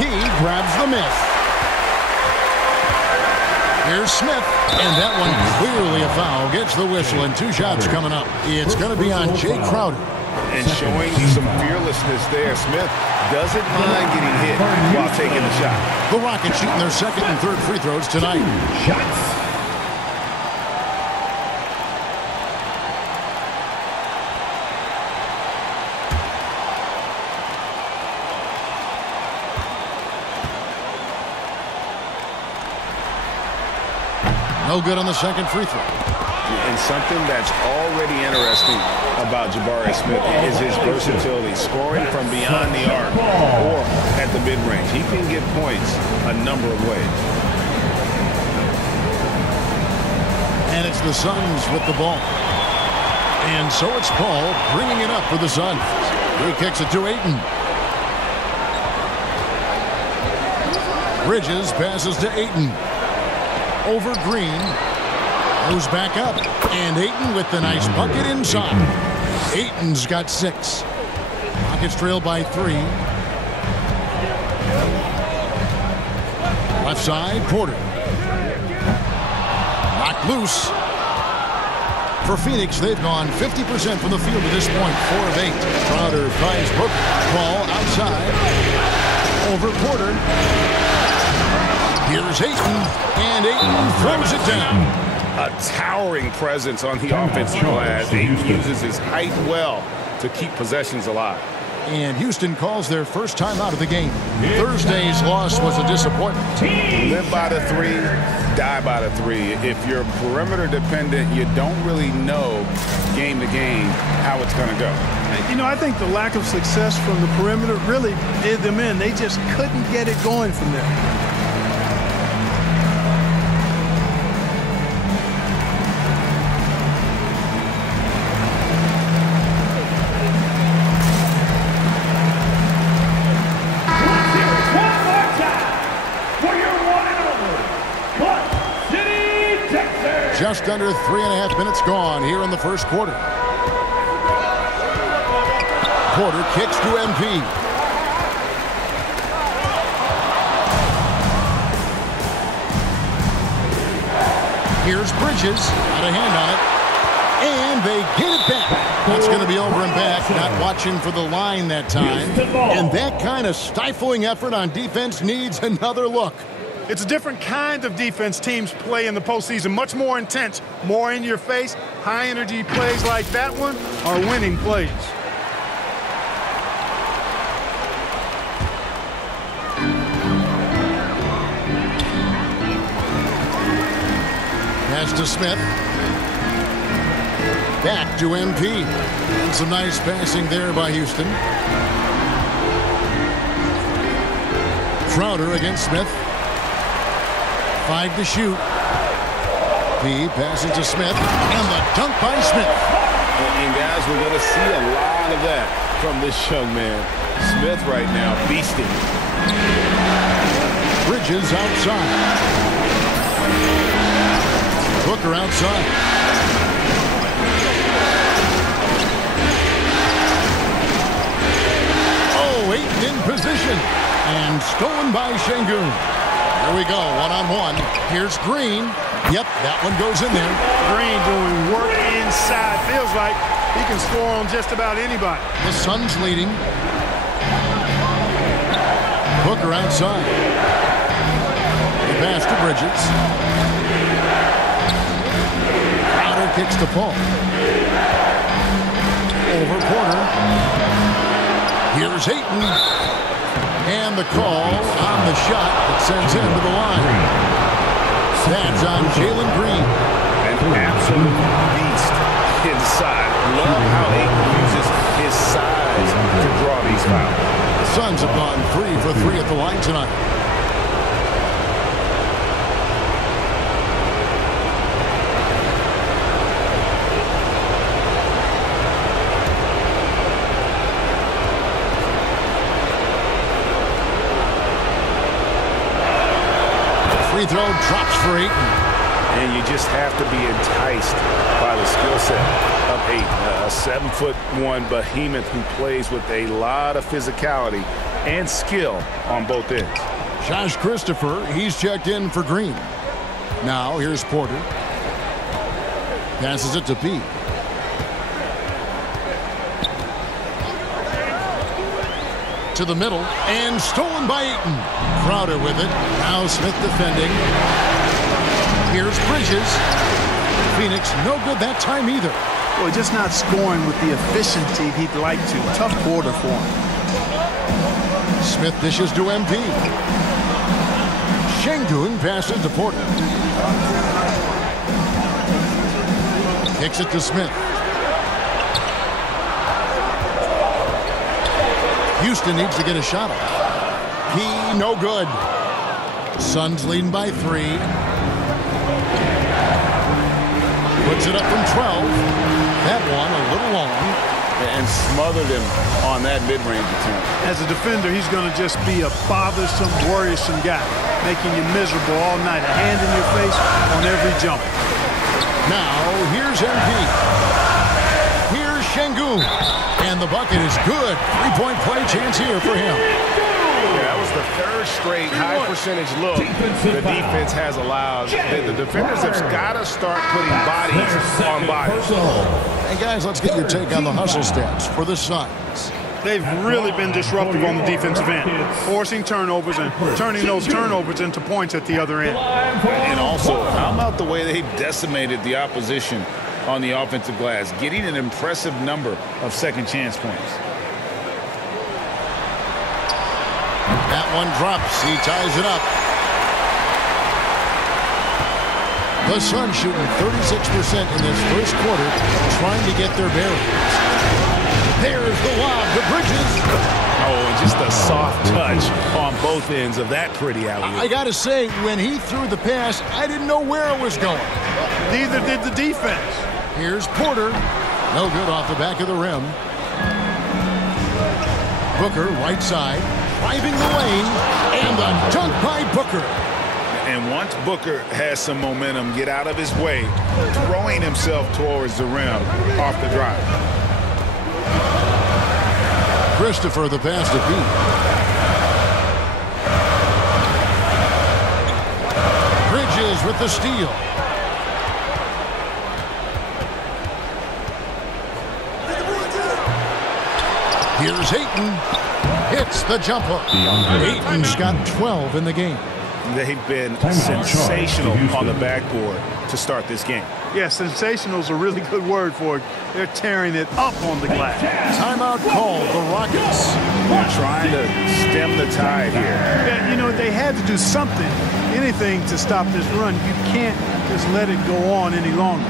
He grabs the miss. Here's Smith, and that one clearly a foul. Gets the whistle, and 2 shots coming up. It's going to be on Jay Crowder. And showing some fearlessness there. Smith doesn't mind getting hit while taking the shot. The Rockets shooting their second and third free throws tonight. Shots. No good on the second free throw. And something that's already interesting about Jabari Smith is his versatility, scoring from beyond the arc or at the mid-range. He can get points a number of ways. And it's the Suns with the ball. And so it's Paul bringing it up for the Suns. He kicks it to Ayton. Bridges passes to Ayton. Over Green. Moves back up. And Ayton with the nice bucket inside. Ayton's got 6. Rockets trail by 3. Left side, Porter. Knocked loose. For Phoenix, they've gone 50% from the field at this point. 4 of 8. Crowder finds Booker. Ball outside. Over Porter. Here's Ayton. And Ayton throws it down. A towering presence on the offensive glass. Ayton uses his height well to keep possessions alive. And Houston calls their first time out of the game. Thursday's loss was a disappointment. Live by the 3, die by the 3. If you're perimeter dependent, you don't really know game to game how it's going to go. You know, I think the lack of success from the perimeter really did them in. They just couldn't get it going from there. Just under 3.5 minutes gone here in the first quarter. Porter kicks to MP. Here's Bridges. Got a hand on it. And they get it back. That's going to be over and back. Not watching for the line that time. And that kind of stifling effort on defense needs another look. It's a different kind of defense teams play in the postseason. Much more intense, more in your face. High energy plays like that one are winning plays. Pass to Smith. Back to MP. And some nice passing there by Houston. Crowder against Smith. 5 to shoot. P passes to Smith. And the dunk by Smith. And guys, we're going to see a lot of that from this young man. Smith right now beasting. Bridges outside. Booker outside. Oh, Ayton in position. And stolen by Şengün. Here we go, one-on-one. Here's Green. Yep, that one goes in there. Green doing work inside. Feels like he can score on just about anybody. The Suns leading. Booker outside. The pass to Bridges. Crowder kicks to Paul. Over Porter. Here's Ayton. And the call on the shot that sends him to the line. That's on Jalen Green. An absolute beast inside. Love how Ayton uses his size to draw these fouls. The Suns have gone 3 for 3 at the line tonight. Free throw drops for Ayton. And you just have to be enticed by the skill set of Ayton. A 7'1" behemoth who plays with a lot of physicality and skill on both ends. Josh Christopher, he's checked in for Green. Now here's Porter. Passes it to Pete. To the middle, and stolen by Ayton. Crowder with it. Now Smith defending. Here's Bridges. Phoenix, no good that time either. Well, just not scoring with the efficiency he'd like to. Tough quarter for him. Smith dishes to MP. Şengün passes to Porter. Kicks it to Smith. Houston needs to get a shot off. He no good. Suns leading by 3. Puts it up from 12. That one a little long. And smothered him on that mid-range attempt. As a defender, he's going to just be a bothersome, worrisome guy, making you miserable all night. A hand in your face on every jump. Now, here's MP. Here's Şengün. And the bucket is good. 3-point play chance here for him. Yeah, that was the third straight high-percentage look the defense has allowed. The defenders have got to start putting bodies on bodies. And guys, let's get your take on the hustle stats for the Suns. They've really been disruptive on the defensive end, forcing turnovers and turning those turnovers into points at the other end. And also, how about the way they've decimated the opposition on the offensive glass, getting an impressive number of second chance points. That one drops. He ties it up. The Suns shooting 36% in this first quarter, trying to get their bearings. There's the lob to Bridges. Oh, just a soft touch on both ends of that pretty alley. I got to say, when he threw the pass, I didn't know where it was going. Neither did the defense. Here's Porter. No good off the back of the rim. Booker, right side, driving the lane, and the dunk by Booker. And once Booker has some momentum, get out of his way, throwing himself towards the rim off the drive. Christopher, the pass to Pete. Bridges with the steal. Here's Ayton. Hits the jumper. Ayton's got 12 in the game. They've been sensational on the backboard to start this game. Yeah, sensational is a really good word for it. They're tearing it up on the glass. Timeout called, the Rockets. They're trying to stem the tide here. Yeah, you know, they had to do something, anything to stop this run. You can't just let it go on any longer.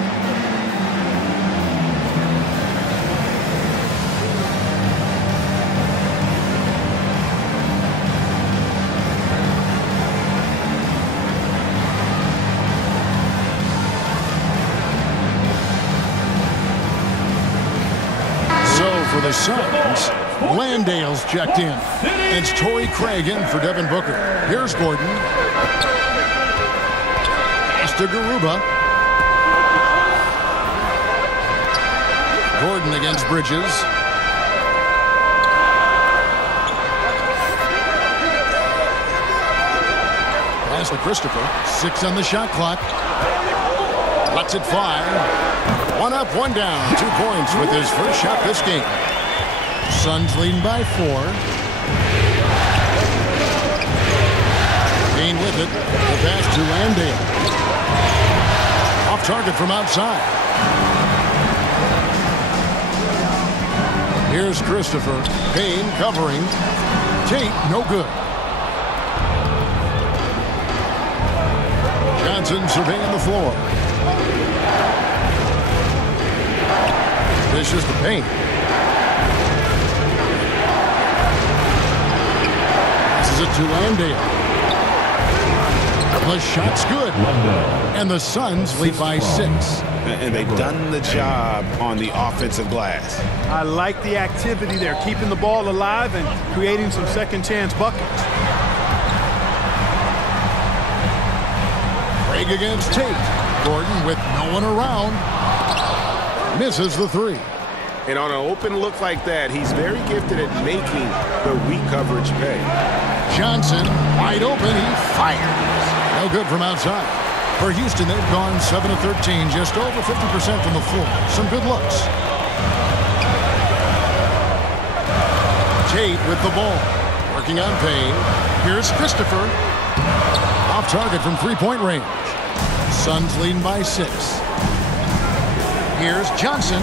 For the Suns, Landale's checked in. It's Torrey Craig in for Devin Booker. Here's Gordon. Pass to Garuba. Gordon against Bridges. Pass to Christopher. 6 on the shot clock. Lets it fly. 1 up, 1 down. 2 points with his first shot this game. Suns leading by 4. Kane with it. The pass to Landale. Off target from outside. Here's Christopher. Kane covering. Tate, no good. Johnson surveying the floor. This is the paint. This is it to Landale. The shot's good. And the Suns lead by 6. And they've done the job on the offensive glass. I like the activity there, keeping the ball alive and creating some second chance buckets. Craig against Tate. Gordon with no one around. Misses the 3. And on an open look like that, he's very gifted at making the weak coverage pay. Johnson, wide open, he fires. No good from outside. For Houston, they've gone 7 of 13, just over 50% from the floor. Some good looks. Tate with the ball. Working on Payne. Here's Christopher. Off target from three-point range. Suns leading by 6. Here's Johnson.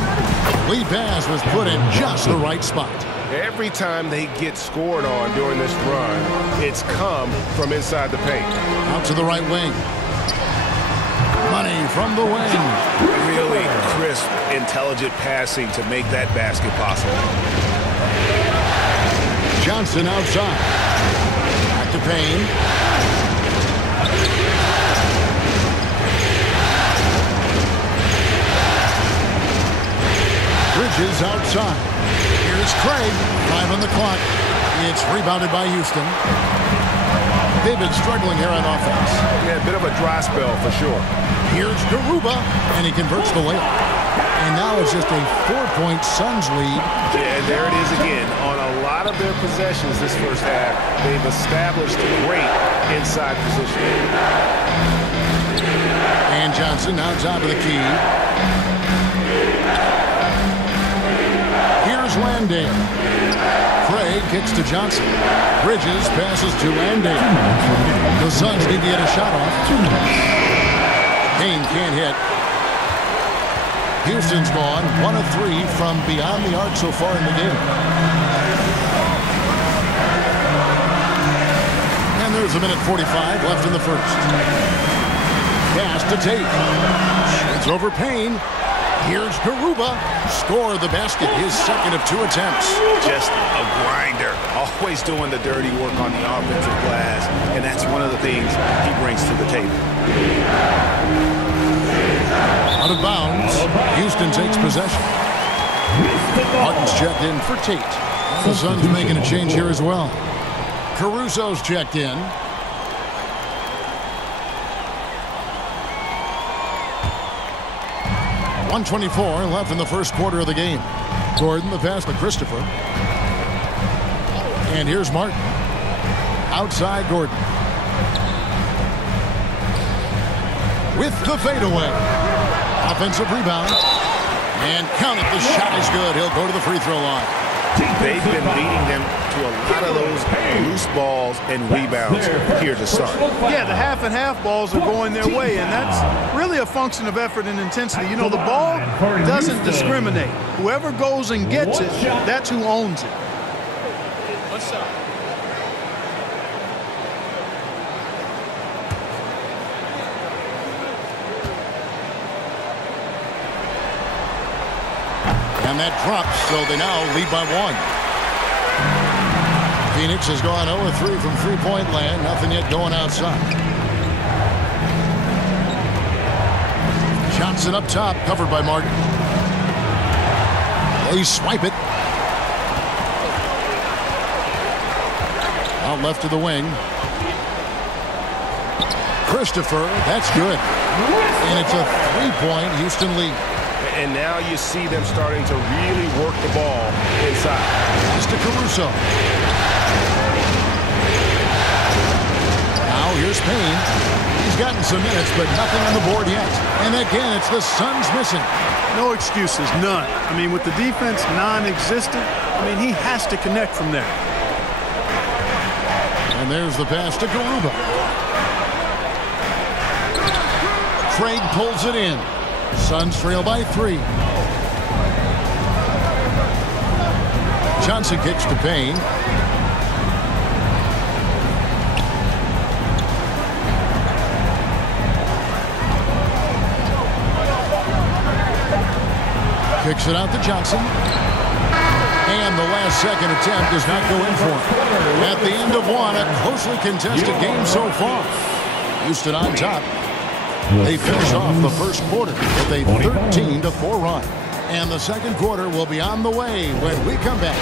Lead pass was put in just the right spot. Every time they get scored on during this run, it's come from inside the paint. Out to the right wing. Money from the wing. Really crisp, intelligent passing to make that basket possible. Johnson outside. Back to Payne. Bridges outside. Here's Craig. 5 on the clock. It's rebounded by Houston. They've been struggling here on offense. Yeah, a bit of a dry spell for sure. Here's Garuba, and he converts the layup. And now it's just a 4-point Suns lead. Yeah, and there it is again. On a lot of their possessions this first half, they've established great inside position. And Johnson now top of the key. Here's Landale. Craig kicks to Johnson. Bridges passes to Landale. The Suns need to get a shot off. Payne can't hit. Houston's gone 1 of 3 from beyond the arc so far in the game. And there's a minute 45 left in the first. Pass to Tate. Shoots over Payne. Here's Garuba. Score the basket, his second of 2 attempts. Just a grinder. Always doing the dirty work on the offensive glass. And that's one of the things he brings to the table. Out of bounds. Houston takes possession. Martin's checked in for Tate. The Suns making a change here as well. Caruso's checked in. .124 left in the first quarter of the game. Gordon the pass to Christopher. And here's Martin. Outside Gordon. With the fadeaway. Offensive rebound. And count it. The shot is good. He'll go to the free throw line. They've been leading them to a lot of those loose balls and rebounds here to start. Yeah, the half and half balls are going their way, and that's really a function of effort and intensity. You know, the ball doesn't discriminate. Whoever goes and gets it, that's who owns it. What's up? And that drops, so they now lead by 1. Phoenix has gone 0-3 from three-point land. Nothing yet going outside. Johnson up top, covered by Martin. They swipe it. Out left to the wing. Christopher, that's good. And it's a 3-point Houston lead. And now you see them starting to really work the ball inside. Pass to Caruso. Now here's Payne. He's gotten some minutes, but nothing on the board yet. And again, it's the Suns missing. No excuses, none. I mean, with the defense non-existent, I mean, he has to connect from there. And there's the pass to Garuba. Craig pulls it in. Suns trail by 3. Johnson kicks to Payne. Kicks it out to Johnson. And the last second attempt does not go in for him. At the end of 1, a closely contested game so far. Houston on top. They finish off the first quarter with a 13-4 run. And the second quarter will be on the way when we come back.